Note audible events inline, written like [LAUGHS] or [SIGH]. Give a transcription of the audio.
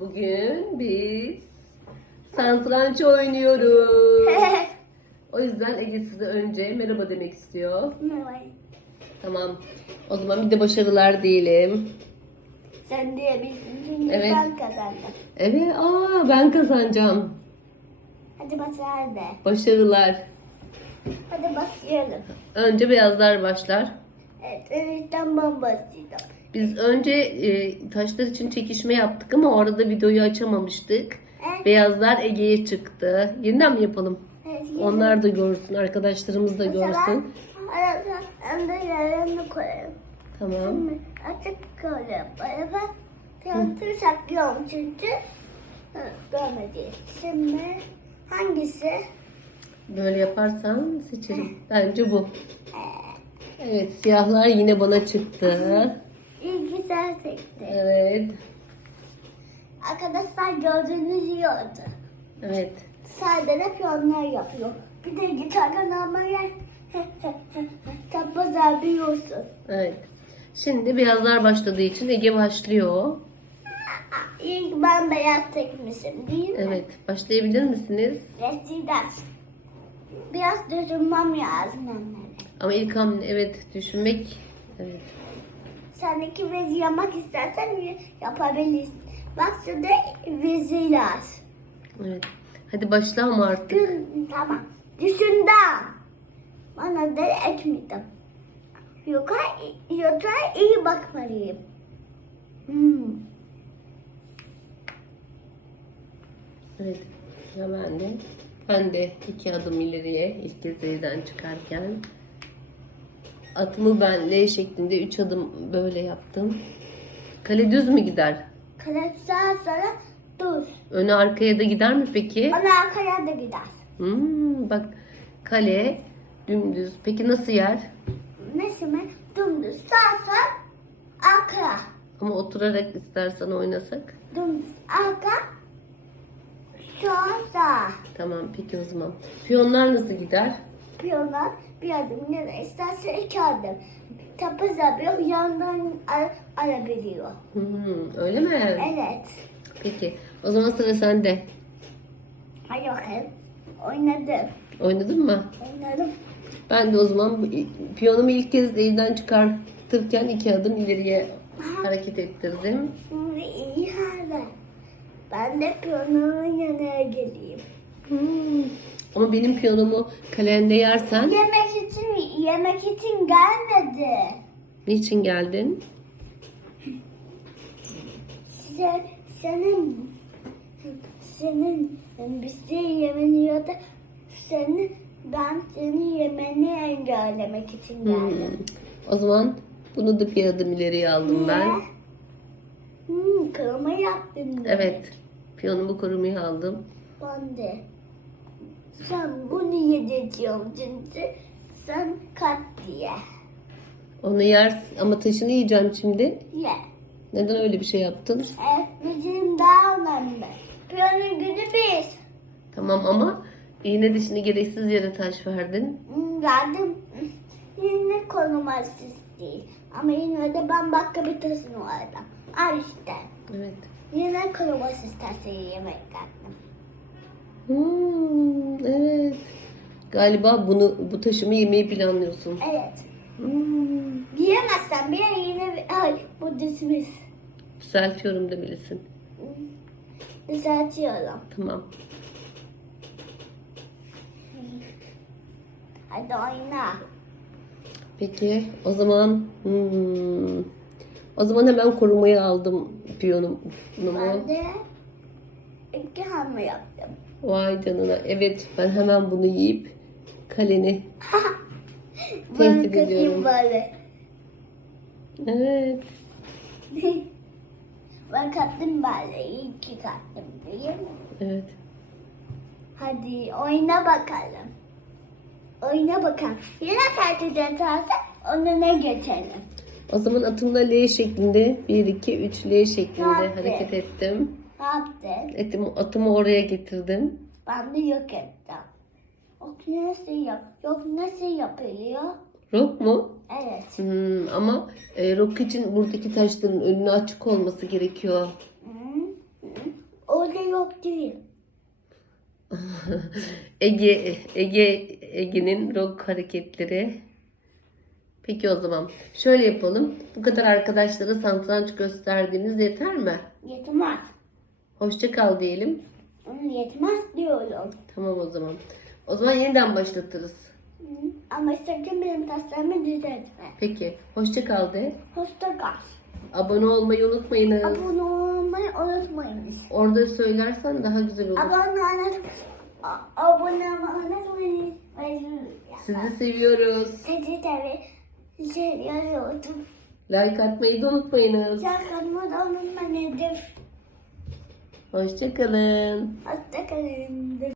Bugün biz satranç oynuyoruz. [LAUGHS] O yüzden Ege size önce merhaba demek istiyor. Tamam. O zaman bir de başarılar diyelim. Sen diyebilirsin Evet. ben kazandım. Evet, aa ben kazanacağım. Hadi başlar de. Başarılar. Hadi başlayalım. Önce beyazlar başlar. Evet, enişten ben başlayacağım. Biz önce e, taşlar için çekişme yaptık ama orada videoyu açamamıştık. Evet. Beyazlar Ege'ye çıktı. Yeniden mi yapalım? Evet, Onlar da görsün, arkadaşlarımız da görsün. Arada yarını koyalım. Tamam. Şimdi açık koyalım. Beraber piyantı saklıyorum çünkü görmedi. Şimdi hangisi? Böyle yaparsan seçerim. Bence bu. Evet, siyahlar yine bana çıktı. Güzel sekti. Evet. Arkadaşlar gördüğünüz iyi oldu. Evet. Sadece piyonlar yapıyor. Bir de gitardan almaya tapaz [LAUGHS] biliyorsun. Evet. Şimdi beyazlar başladığı için Ege başlıyor. İlk ben beyaz tekmişim değil mi? Evet. Başlayabilir misiniz? Residas. Biraz düşünmem lazım onları. Ama ilk hamle evet düşünmek. Evet. Sen iki vezi yapmak istersen yapabilirsin. Bak şurada veziler. Evet. Hadi başla ama artık. Gün, tamam. Düşündüm. Bana da etmedim. Yoksa, yoksa iyi bakmalıyım. Hmm. Evet. Sıra bende. Ben de iki adım ileriye ilk kez evden çıkarken atımı ben L şeklinde üç adım böyle yaptım. Kale düz mü gider? Kalıptan sonra dur. Öne arkaya da gider mi peki? Ona arkaya da gider. Hmm, bak kale dümdüz. Peki nasıl yer? Nasıl mı? Dümdüz sağ sağ arka. Ama oturarak istersen oynasak. Dümdüz arka. Sağ sağ. Tamam peki o zaman. Piyonlar nasıl gider? Piyonlar bir adım ya da isterse iki adım. Tapız yapıyor yandan al- alabiliyor. Hmm, öyle mi? Evet. Peki. O zaman sıra sende. Hadi bakalım. Oynadım. Oynadın mı? Oynadım. Ben de o zaman piyonumu ilk kez evden çıkartırken iki adım ileriye hareket ettirdim. Şimdi iyi. Ben de piyononun yanına geleyim. Hmm. Ama benim piyonumu kalende yersen Yemek için yemek için gelmedi. niçin geldin? Size senin senin bizi yemeni ya da senin ben senin yemeni engellemek için geldim. Hmm. O zaman bunu da bir adım ileriye aldım ben. Niye? Hmm, kırma yaptın. demek. Evet. Piyonumu korumayı aldım. Ben de. Sen bunu yedirtiyorum çünkü sen kat diye. Onu yer ama taşını yiyeceğim şimdi. Ye. Neden öyle bir şey yaptın? Evet, bizim daha önemli. Piyanonun günü biz. Tamam ama yine de şimdi gereksiz yere taş verdin. Hmm, Geldim. Yine konumasız değil. Ama yine de ben başka bir tasını aldım. Al işte. Evet. Yine konumasız tasıyı yemek geldim. Hmm. Galiba bunu bu taşımı yemeyi planlıyorsun. Evet. Hmm. Yiyemezsen bile yine. Ay bu düzmüş. Düzeltiyorum demelisin. Hmm, Düzeltiyorum. Tamam. Hadi oyna. Peki o zaman hmm, o zaman hemen korumaya aldım piyonumu. Ben de iki hamle yaptım. Vay canına. Evet ben hemen bunu yiyip kaleni Ben [LAUGHS] tehdit ediyorum. bari. Evet. [LAUGHS] ben kattım bari. İyi ki kattım değil mi? Evet. Hadi oyna bakalım. Oyna bakalım. Yine tercih ederse önüne geçelim. O zaman atımda L şeklinde 1 2 3 L şeklinde Nerede? hareket ettim. Ne yaptın? Etimi, atımı oraya getirdim. Ben de yok ettim. Yok nasıl yap? Yok nasıl yapılıyor? Rock mu? Evet. Hmm, ama e, rock için buradaki taşların önüne açık olması gerekiyor. Hı. Yok değil. [LAUGHS] Ege Ege Ege'nin rock hareketleri. Peki o zaman şöyle yapalım. Bu kadar arkadaşlara satranç gösterdiğiniz yeter mi? Yetmez. Hoşça kal diyelim. Yetmez diyorum. Tamam o zaman. O zaman yeniden başlatırız. Ama sakın benim taslarımı düzeltme. Peki. Hoşça kal de. Hoşça kal. Abone olmayı unutmayınız. Abone olmayı unutmayınız. Orada söylersen daha güzel olur. Abone olmayı Abone olmayı. Sizi seviyoruz. Sizi tabii seviyorum. Like atmayı da unutmayınız. Şarkımı da unutmayınız. Hoşça kalın. Hoşça kalın.